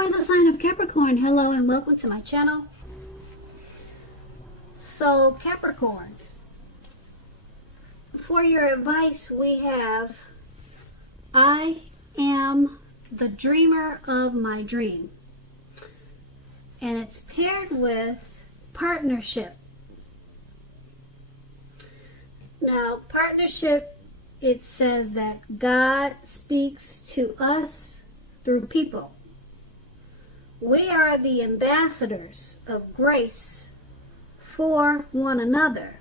For the sign of Capricorn, hello and welcome to my channel. So Capricorns, for your advice we have, I am the dreamer of my dream. And it's paired with partnership. Now, partnership, it says that God speaks to us through people. We are the ambassadors of grace for one another.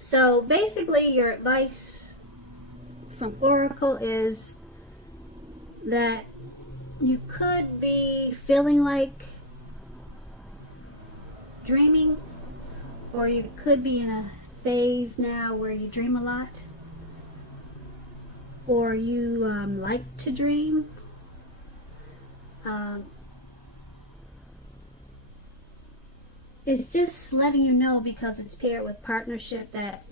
So basically your advice from Oracle is that you could be feeling like dreaming, or you could be in a phase now where you dream a lot, or you like to dream. It's just letting you know, because it's paired with partnership, that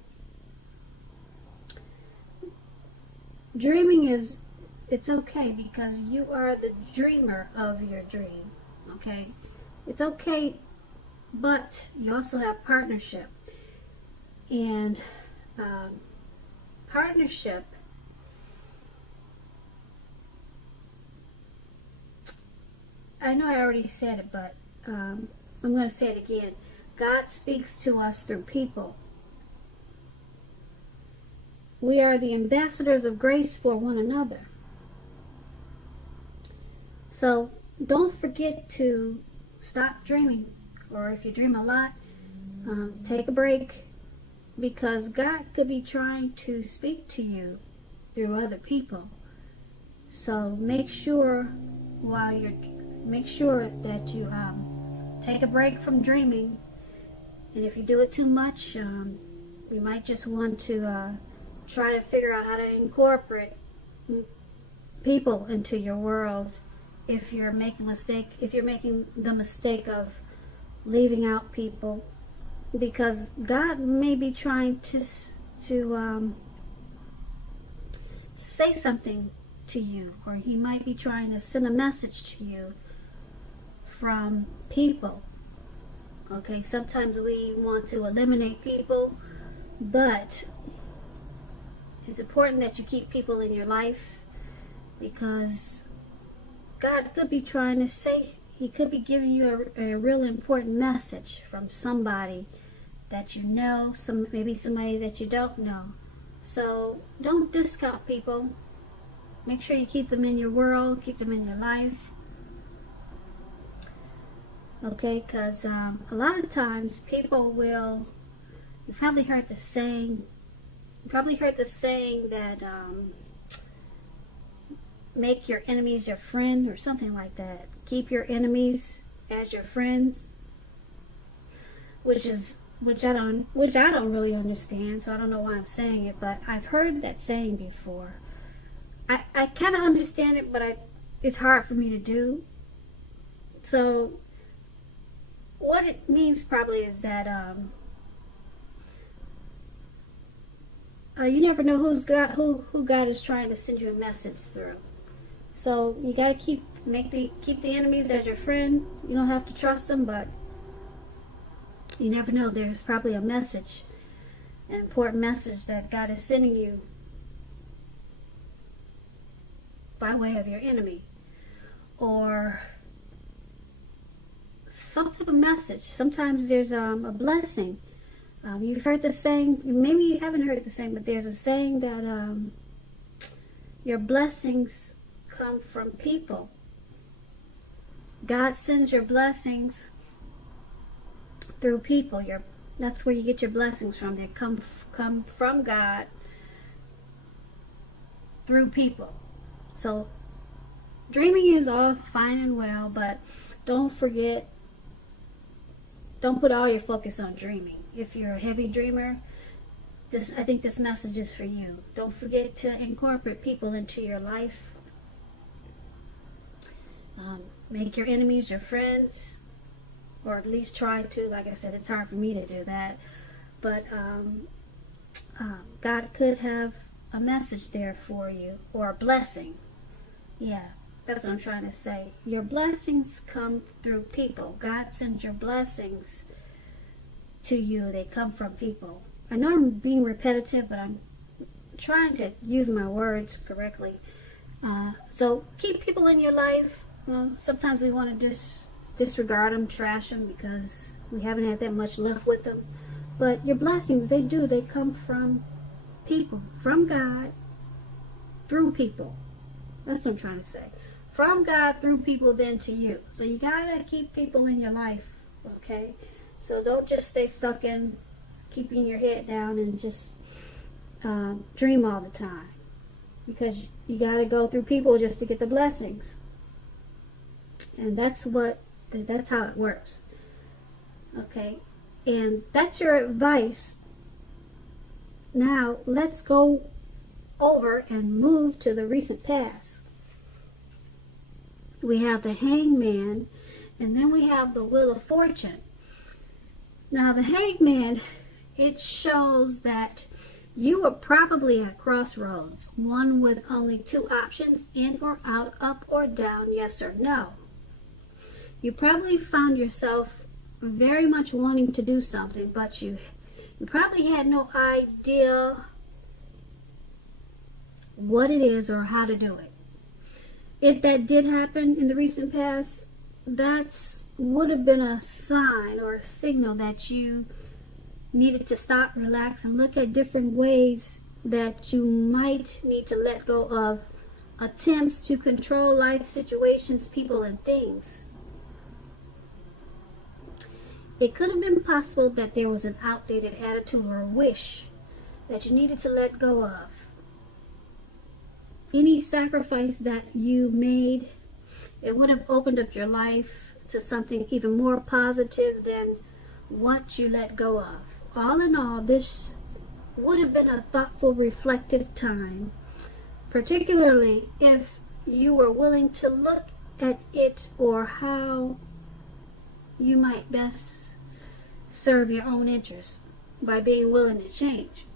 dreaming is, it's okay, because you are the dreamer of your dream. Okay, it's okay, but you also have partnership. And partnership, I know I already said it, but I'm going to say it again. God speaks to us through people. We are the ambassadors of grace for one another. So don't forget to stop dreaming, or if you dream a lot, take a break, because God could be trying to speak to you through other people. So make sure that you take a break from dreaming. And if you do it too much, you might just want to try to figure out how to incorporate people into your world. If you're making the mistake of leaving out people, because God may be trying to say something to you, or he might be trying to send a message to you from people. Okay, sometimes we want to eliminate people, but it's important that you keep people in your life, because God could be trying to say, he could be giving you a real important message from somebody that you know, maybe somebody that you don't know. So don't discount people. Make sure you keep them in your world, keep them in your life. Okay, because a lot of times people will, you've probably heard the saying that make your enemies your friend, or something like that. Keep your enemies as your friends, which I don't really understand, so I don't know why I'm saying it, but I've heard that saying before. I kind of understand it, but it's hard for me to do. So what it means probably is that you never know who God is trying to send you a message through. So you gotta keep the enemies as your friend. You don't have to trust them, but you never know. There's probably a message, an important message that God is sending you by way of your enemy, or some type of message. Sometimes there's a blessing. You've heard the saying, maybe you haven't heard the saying, but there's a saying that your blessings come from people. God sends your blessings through people. That's where you get your blessings from. They come from God through people. So dreaming is all fine and well, but don't put all your focus on dreaming. If you're a heavy dreamer, I think this message is for you. Don't forget to incorporate people into your life. Make your enemies your friends, or at least try to. Like I said, it's hard for me to do that, but God could have a message there for you, or a blessing. Yeah, That's what I'm trying to say. Your blessings come through people. God sends your blessings to you. They come from people. I know I'm being repetitive, but I'm trying to use my words correctly. So keep people in your life. Sometimes we want to disregard them, trash them, because we haven't had that much luck with them. But your blessings, they come from people, from God, through people. That's what I'm trying to say. From God, through people, then to you. So you gotta keep people in your life, okay? So don't just stay stuck in keeping your head down and just dream all the time, because you gotta go through people just to get the blessings. And that's how it works, okay? And that's your advice. Now let's go over and move to the recent past. We have the Hangman, and then we have the Wheel of Fortune. Now the Hangman, it shows that you were probably at crossroads, one with only two options, in or out, up or down, yes or no. You probably found yourself very much wanting to do something, but you probably had no idea what it is or how to do it. If that did happen in the recent past, that would have been a sign or a signal that you needed to stop, relax, and look at different ways that you might need to let go of attempts to control life situations, people, and things. It could have been possible that there was an outdated attitude or a wish that you needed to let go of. Any sacrifice that you made, it would have opened up your life to something even more positive than what you let go of. All in all, this would have been a thoughtful, reflective time, particularly if you were willing to look at it or how you might best serve your own interests by being willing to change.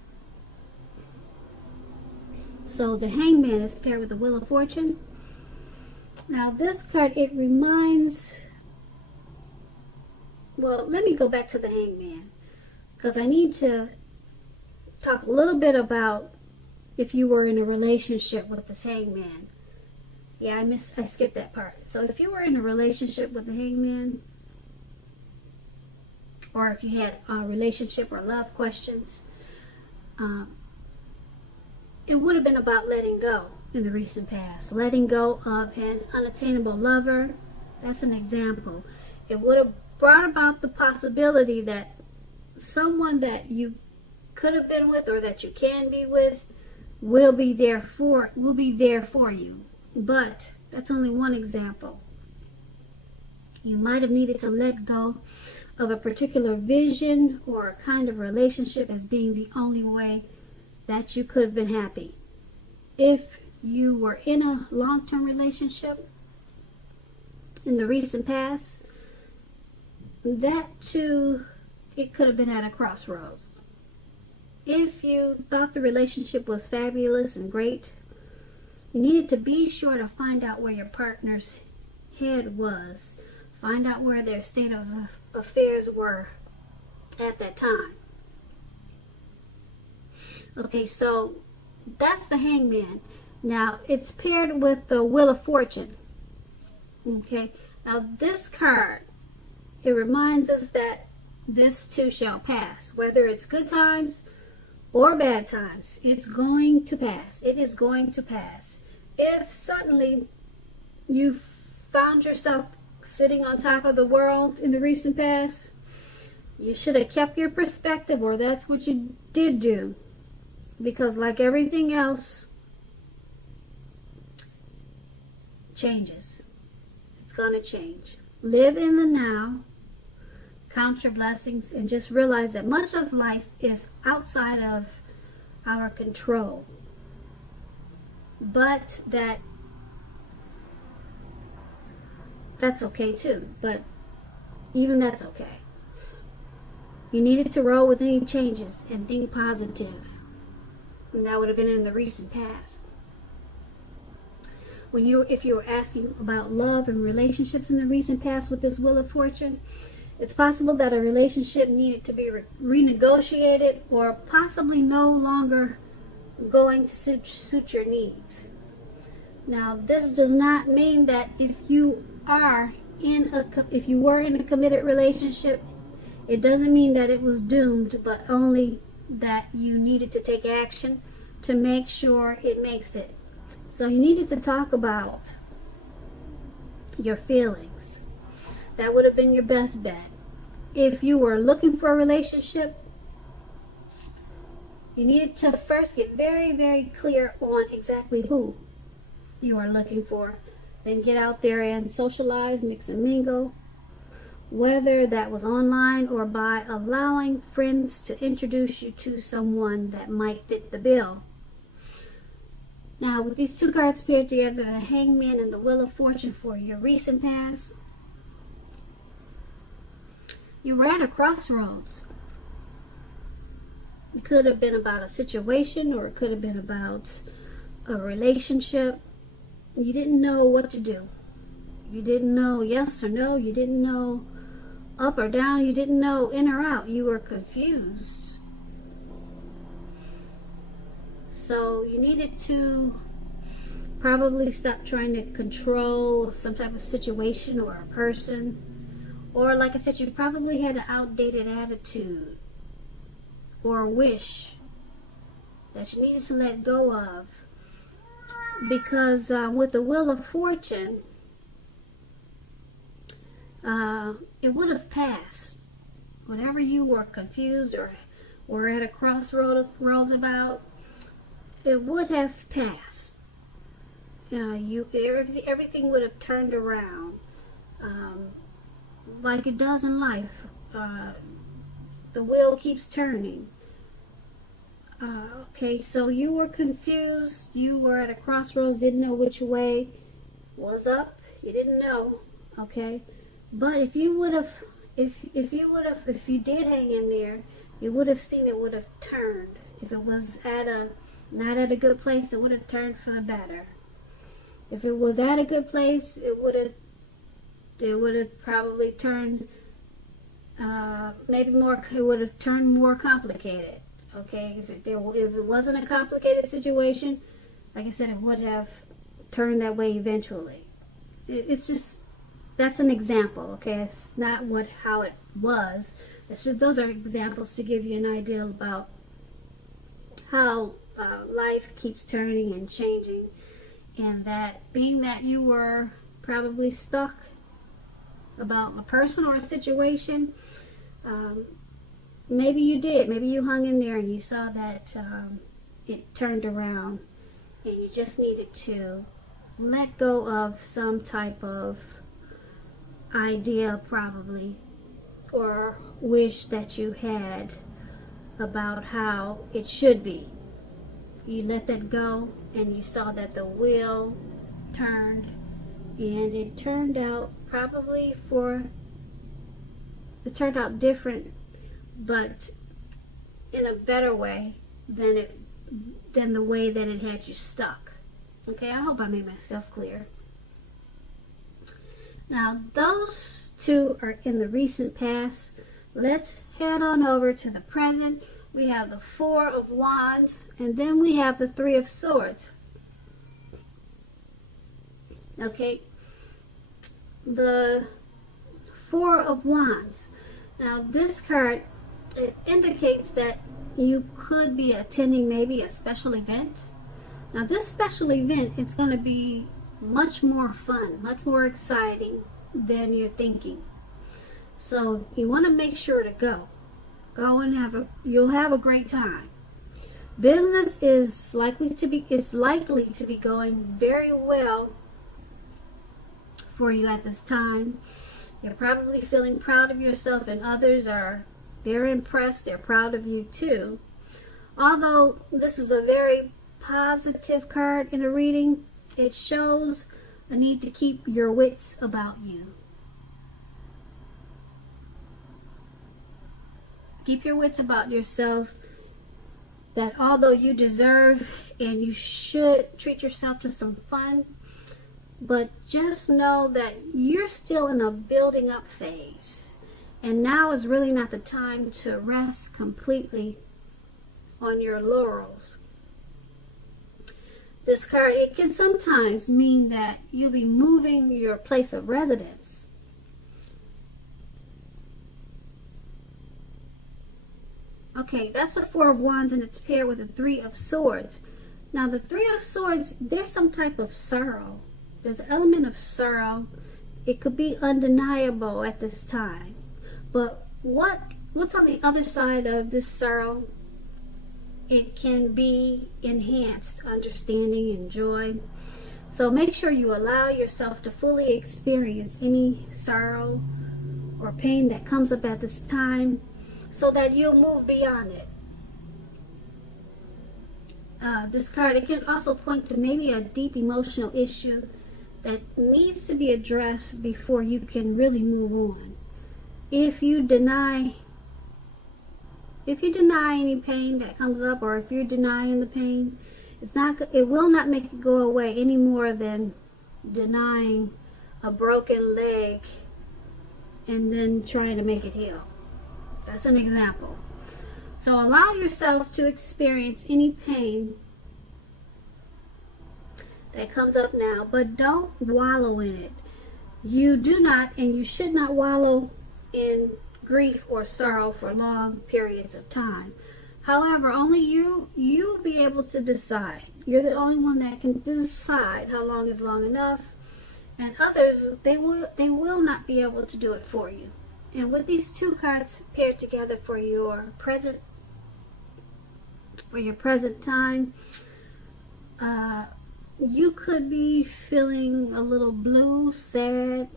So the Hangman is paired with the Wheel of Fortune. Now this card, it reminds, well, let me go back to the Hangman, because I need to talk a little bit about if you were in a relationship with this Hangman. Yeah, I skipped that part. So if you were in a relationship with the Hangman, or if you had a relationship or love questions, it would have been about letting go in the recent past. Letting go of an unattainable lover. That's an example. It would have brought about the possibility that someone that you could have been with or that you can be with will be there for you. But that's only one example. You might have needed to let go of a particular vision or a kind of relationship as being the only way that you could have been happy. If you were in a long-term relationship in the recent past, that too, it could have been at a crossroads. If you thought the relationship was fabulous and great, you needed to be sure to find out where your partner's head was. Find out where their state of affairs were at that time. Okay, so that's the Hangman. Now, it's paired with the Wheel of Fortune. Okay, now this card, it reminds us that this too shall pass. Whether it's good times or bad times, it's going to pass. It is going to pass. If suddenly you found yourself sitting on top of the world in the recent past, you should have kept your perspective, or that's what you did do. Because like everything else, changes. It's going to change. Live in the now, count your blessings, and just realize that much of life is outside of our control. But that's okay too. But even that's okay. You needed to roll with any changes and think positive. And that would have been in the recent past. if you were asking about love and relationships in the recent past with this Wheel of Fortune, it's possible that a relationship needed to be renegotiated, or possibly no longer going to suit your needs. Now, this does not mean that if you were in a committed relationship, it doesn't mean that it was doomed, but only that you needed to take action to make sure it makes it. So you needed to talk about your feelings. That would have been your best bet. If you were looking for a relationship, you needed to first get very, very clear on exactly who you are looking for. Then get out there and socialize, mix and mingle, whether that was online or by allowing friends to introduce you to someone that might fit the bill. Now, with these two cards paired together, the Hangman and the Wheel of Fortune for your recent past, you were at a crossroads. It could have been about a situation, or it could have been about a relationship. You didn't know what to do. You didn't know yes or no. You didn't know up or down. You didn't know in or out. You were confused. So you needed to probably stop trying to control some type of situation or a person. Or like I said, you probably had an outdated attitude or a wish that you needed to let go of. Because with the Wheel of Fortune, it would have passed. Whatever you were confused or were at a crossroads about, it would have passed. Everything would have turned around, like it does in life. The wheel keeps turning. Okay, so you were confused. You were at a crossroads, didn't know which way was up. You didn't know. Okay, but if you did hang in there, you would have seen it would have turned. If it was not at a good place, it would have turned for the better. If it was at a good place, it would have probably turned it would have turned more complicated. Okay, if it wasn't a complicated situation, like I said, it would have turned that way eventually. It's just, that's an example. Okay, it's not how it was. It's just, those are examples to give you an idea about how life keeps turning and changing, and that being that you were probably stuck about a person or a situation, maybe you did. Maybe you hung in there and you saw that it turned around, and you just needed to let go of some type of idea, probably, or wish that you had about how it should be. You let that go, and you saw that the wheel turned, and it turned out different, but in a better way than the way that it had you stuck. Okay, I hope I made myself clear. Now, those two are in the recent past. Let's head on over to the present. We have the Four of Wands, and then we have the Three of Swords. Okay, the Four of Wands. Now, this card, it indicates that you could be attending maybe a special event. Now, this special event is going to be much more fun, much more exciting than you're thinking. So you want to make sure to go. Go and you'll have a great time. Business is likely to be going very well for you at this time. You're probably feeling proud of yourself, and they're impressed. They're proud of you too. Although this is a very positive card in a reading, it shows a need to keep your wits about you. Keep your wits about yourself, that although you deserve and you should treat yourself to some fun, But just know that you're still in a building up phase. And now is really not the time to rest completely on your laurels. This card, it can sometimes mean that you'll be moving your place of residence. Okay, that's the Four of Wands, and it's paired with the Three of Swords. Now, the Three of Swords, there's some type of sorrow. There's an element of sorrow. It could be undeniable at this time. But what's on the other side of this sorrow? It can be enhanced understanding and joy. So make sure you allow yourself to fully experience any sorrow or pain that comes up at this time, so that you'll move beyond it. This card, it can also point to maybe a deep emotional issue that needs to be addressed before you can really move on. If you deny any pain that comes up, or if you're denying the pain, it will not make it go away any more than denying a broken leg and then trying to make it heal. That's an example. So allow yourself to experience any pain that comes up now, but don't wallow in it. You do not, and you should not wallow in grief or sorrow for long periods of time. However, only you'll be able to decide. You're the only one that can decide how long is long enough, and others, they will not be able to do it for you. And with these two cards paired together for your present time, you could be feeling a little blue, sad.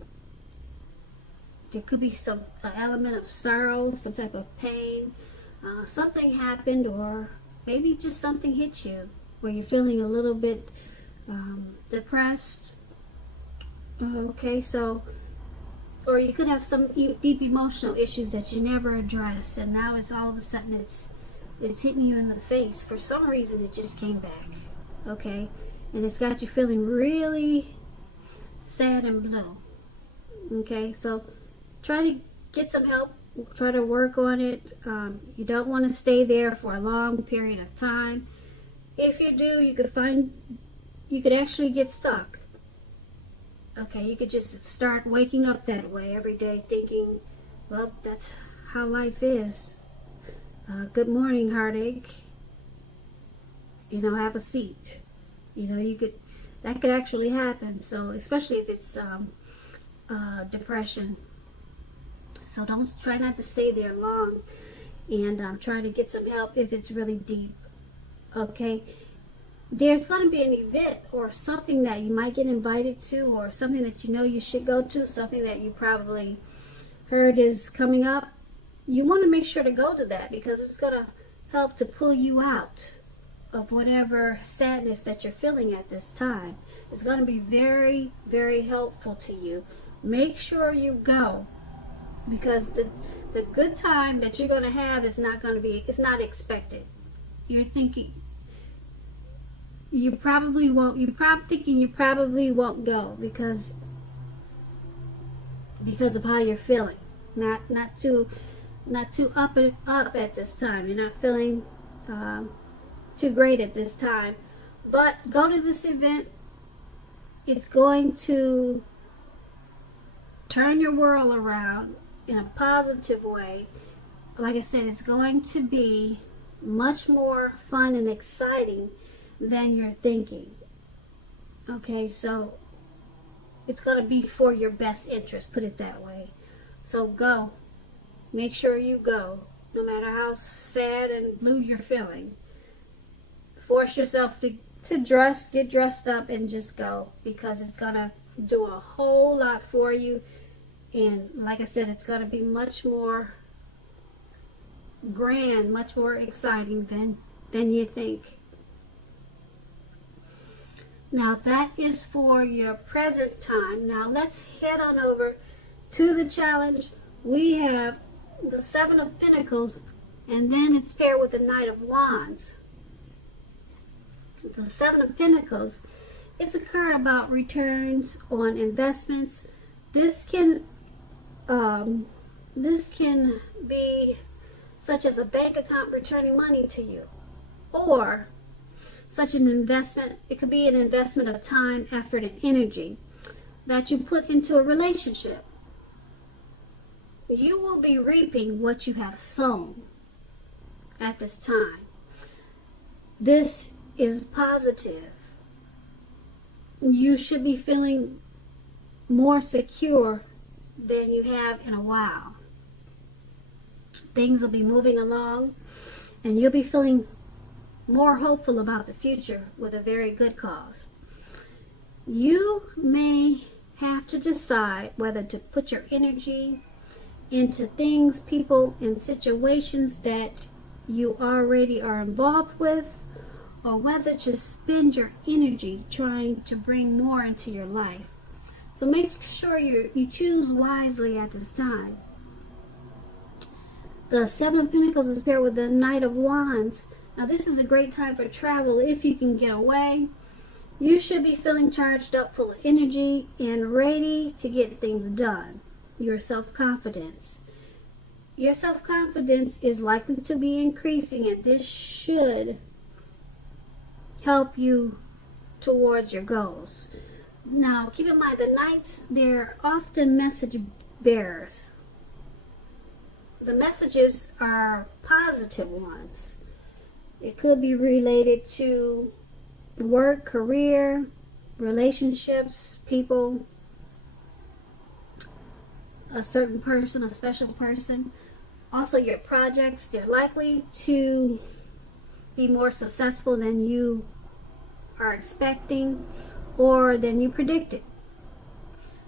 There could be some element of sorrow, some type of pain. Something happened, or maybe just something hit you where you're feeling a little bit depressed. Okay, so, or you could have some deep emotional issues that you never addressed, and now it's all of a sudden it's hitting you in the face. For some reason, it just came back. Okay, and it's got you feeling really sad and blue. Okay, so try to get some help. Try to work on it. You don't want to stay there for a long period of time. If you do, you could actually get stuck. Okay, you could just start waking up that way every day thinking, well, that's how life is. Good morning, heartache. Have a seat. That could actually happen. So, especially if it's depression. So try not to stay there long, and try to get some help if it's really deep. Okay, there's going to be an event or something that you might get invited to, or something that you should go to, something that you probably heard is coming up. You want to make sure to go to that, because it's going to help to pull you out of whatever sadness that you're feeling at this time. It's going to be very, very helpful to you. Make sure you go. Because the good time that you're going to have is it's not expected. You're thinking you probably won't go because of how you're feeling. Not too up at this time. You're not feeling too great at this time. But go to this event. It's going to turn your world around in a positive way. Like I said, it's going to be much more fun and exciting than you're thinking. Okay, so it's going to be for your best interest, put it that way. So go. Make sure you go, no matter how sad and blue you're feeling. Force yourself to get dressed up and just go, because it's going to do a whole lot for you. And like I said, it's going to be much more grand, much more exciting than you think. Now that is for your present time. Now let's head on over to the challenge. We have the Seven of Pentacles, and then it's paired with the Knight of Wands. The Seven of Pentacles, it's a card about returns on investments. This can be such as a bank account returning money to you, or such an investment. It could be an investment of time, effort, and energy that you put into a relationship. You will be reaping what you have sown at this time. This is positive. You should be feeling more secure than you have in a while. Things will be moving along, and you'll be feeling more hopeful about the future with a very good cause. You may have to decide whether to put your energy into things, people, and situations that you already are involved with, or whether to spend your energy trying to bring more into your life. So make sure you choose wisely at this time. The Seven of Pentacles is paired with the Knight of Wands. Now this is a great time for travel if you can get away. You should be feeling charged up, full of energy, and ready to get things done. Your self-confidence. Your self-confidence is likely to be increasing, and this should help you towards your goals. Now, keep in mind, the Knights, they're often message bearers. The messages are positive ones. It could be related to work, career, relationships, people, a certain person, a special person. Also, your projects, they're likely to be more successful than you are expecting or than you predicted.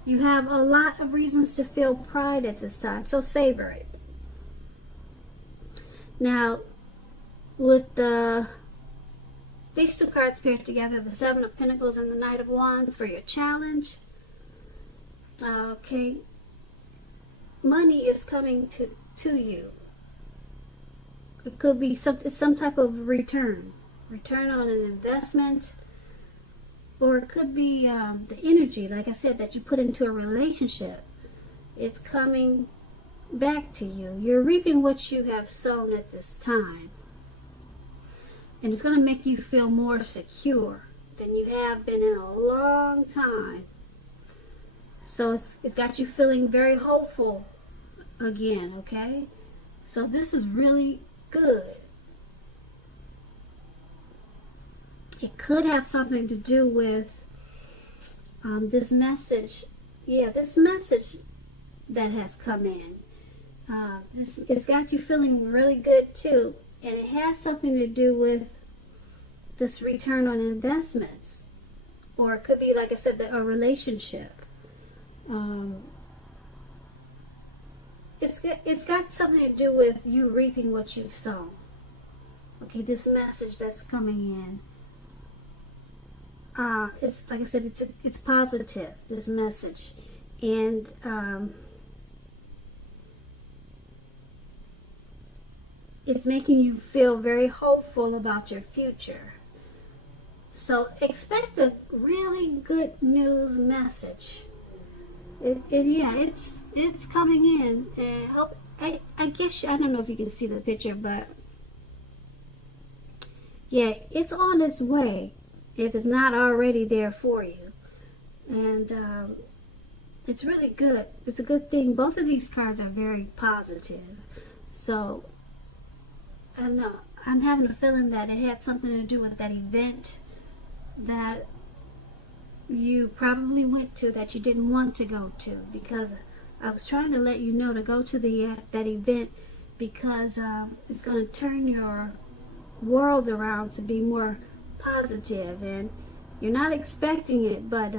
You have a lot of reasons to feel pride at this time, so savor it. Now, with these two cards paired together, the Seven of Pentacles and the Knight of Wands for your challenge. Okay, money is coming to you. It could be some type of return on an investment, or it could be the energy, like I said, that you put into a relationship. It's coming back to you. You're reaping what you have sown at this time, and it's going to make you feel more secure than you have been in a long time. So it's got you feeling very hopeful again, okay? So this is really good. It could have something to do with this message. Yeah, this message that has come in. It's got you feeling really good too. And it has something to do with this return on investments. Or it could be, like I said, a relationship. It's got something to do with you reaping what you've sown. Okay, this message that's coming in. It's like I said, it's positive, this message, and it's making you feel very hopeful about your future. So expect a really good news message. It's coming in, and I guess I don't know if you can see the picture, but yeah, it's on its way. If it's not already there for you. And it's really good. It's a good thing. Both of these cards are very positive. So, I don't know. I'm having a feeling that it had something to do with that event that you probably went to that you didn't want to go to. Because I was trying to let you know to go to that event, because it's going to turn your world around to be more positive, and you're not expecting it, but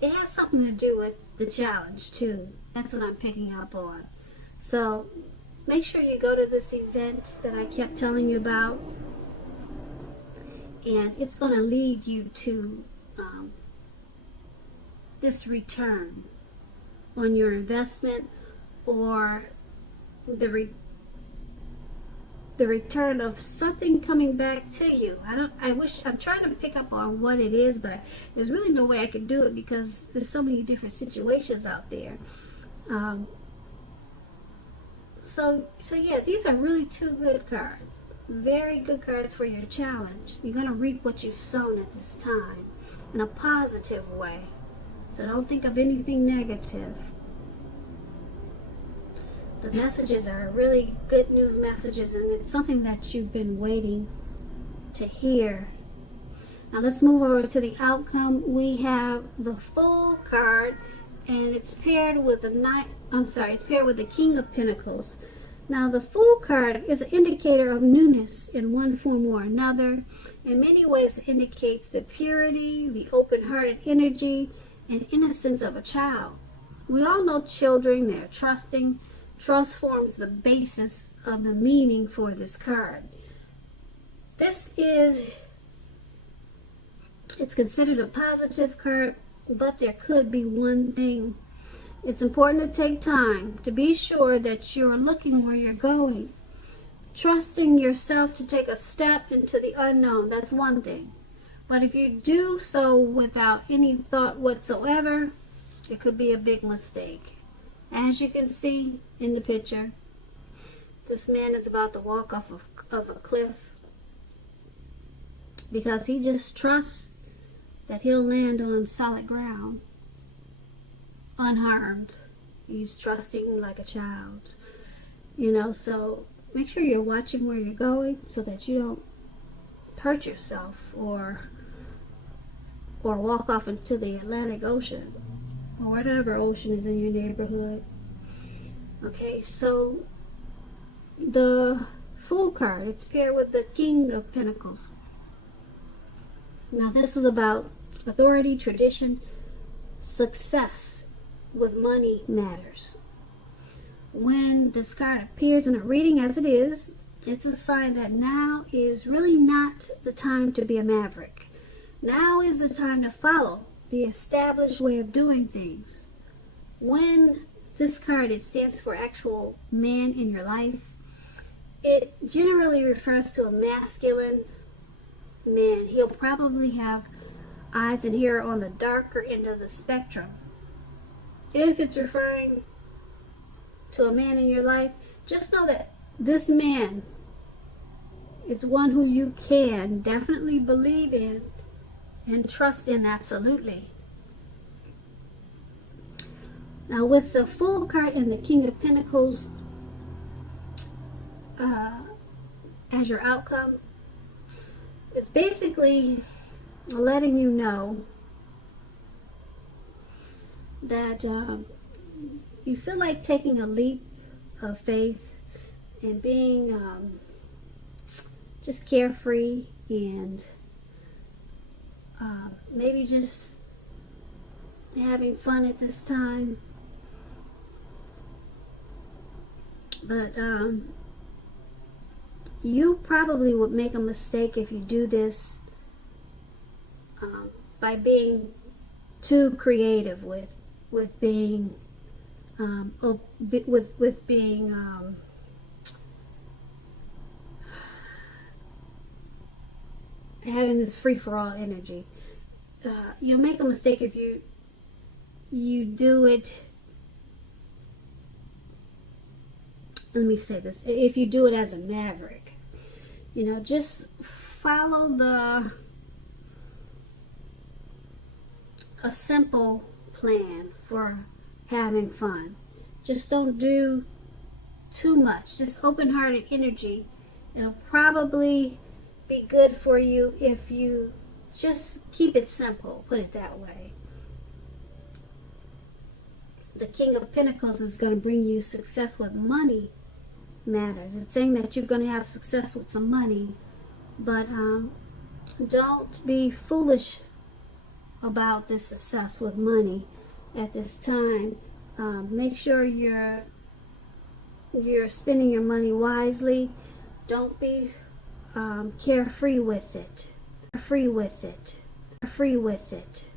it has something to do with the challenge too. That's what I'm picking up on. So make sure you go to this event that I kept telling you about, and it's going to lead you to this return on your investment, or the the return of something coming back to you. I'm trying to pick up on what it is, but there's really no way I can do it because there's so many different situations out there. So yeah, these are really two good cards. Very good cards for your challenge. You're going to reap what you've sown at this time in a positive way. So don't think of anything negative. The messages are really good news messages, and it's something that you've been waiting to hear. Now let's move over to the outcome. We have the Fool card, and it's paired with it's paired with the King of Pentacles. Now the Fool card is an indicator of newness in one form or another. In many ways it indicates the purity, the open-hearted energy, and innocence of a child. We all know children, they're trusting. Trust forms the basis of the meaning for this card. It's considered a positive card, but there could be one thing. It's important to take time to be sure that you're looking where you're going. Trusting yourself to take a step into the unknown, that's one thing. But if you do so without any thought whatsoever, it could be a big mistake. As you can see in the picture, this man is about to walk off of a cliff because he just trusts that he'll land on solid ground unharmed. He's trusting like a child, so make sure you're watching where you're going so that you don't hurt yourself or walk off into the Atlantic Ocean or whatever ocean is in your neighborhood. Okay, so the Fool card, it's paired with the King of Pentacles. Now this is about authority, tradition, success with money matters. When this card appears in a reading as it is, it's a sign that now is really not the time to be a maverick. Now is the time to follow the established way of doing things. When this card, it stands for actual man in your life, it generally refers to a masculine man. He'll probably have eyes and hair on the darker end of the spectrum. If it's referring to a man in your life, just know that this man is one who you can definitely believe in and trust in absolutely. Now with the Fool card and the King of Pentacles as your outcome, it's basically letting you know that you feel like taking a leap of faith and being just carefree and maybe just having fun at this time. But you probably would make a mistake if you do this by being too creative with being having this free-for-all energy. You'll make a mistake if you do it. Let me say this: if you do it as a maverick, just follow a simple plan for having fun. Just don't do too much. Just open-hearted energy. It'll probably be good for you if you just keep it simple, put it that way. The King of Pentacles is going to bring you success with money matters. It's saying that you're going to have success with some money, but don't be foolish about this success with money at this time. Make sure you're spending your money wisely. Don't be carefree with it.